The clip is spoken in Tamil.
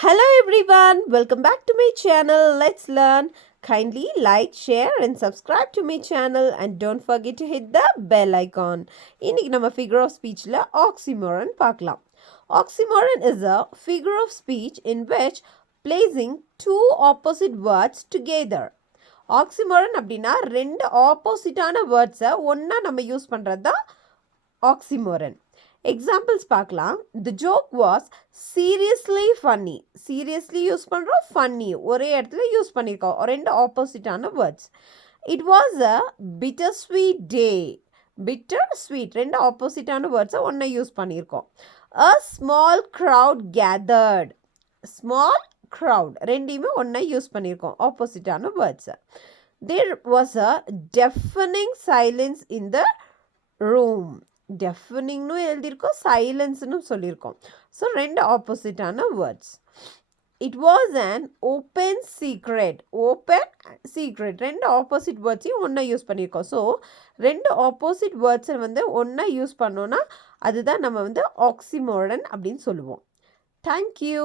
Hello everyone, welcome back to my channel. Let's learn. Kindly like, share and subscribe to my channel and don't forget to hit the bell icon. இன்னைக்கு நம்ம figure of speechல oxymoron பார்க்கலாம். Oxymoron is a figure of speech in which placing two opposite words together. Oxymoron அப்படின்னா ரெண்டு ஆப்போசிட்டான வேர்ட்ஸை ஒன்றா நம்ம யூஸ் பண்ணுறது தான் oxymoron. எக்ஸாம்பிள்ஸ் பார்க்கலாம். The joke was seriously funny. Seriously use பண்ணுறோம், ஃபன்னி ஒரே இடத்துல யூஸ் பண்ணியிருக்கோம், ரெண்டு ஆப்போசிட்டான words. It was a bitter sweet day. Bitter sweet ரெண்டு ஆப்போசிட்டான வேர்ட்ஸை ஒன்றை யூஸ் பண்ணியிருக்கோம். A small crowd gathered. Small crowd ரெண்டையுமே ஒன்றை யூஸ் பண்ணியிருக்கோம், ஆப்போசிட்டான வேர்ட்ஸை. There was a deafening silence in the room. டெஃபனிங்னு எழுதியிருக்கோம், சைலன்ஸ்னு சொல்லியிருக்கோம். ஸோ ரெண்டு ஆப்போசிட்டான words. It was an open secret. Open secret ரெண்டு ஆப்போசிட் வேர்ட்ஸையும் ஒன்றா யூஸ் பண்ணியிருக்கோம். ஸோ ரெண்டு ஆப்போசிட் வேர்ட்ஸை ஒன்றா யூஸ் பண்ணோன்னா அதுதான் நம்ம ஆக்சிமோரன் அப்படின்னு சொல்லுவோம். தேங்க்யூ.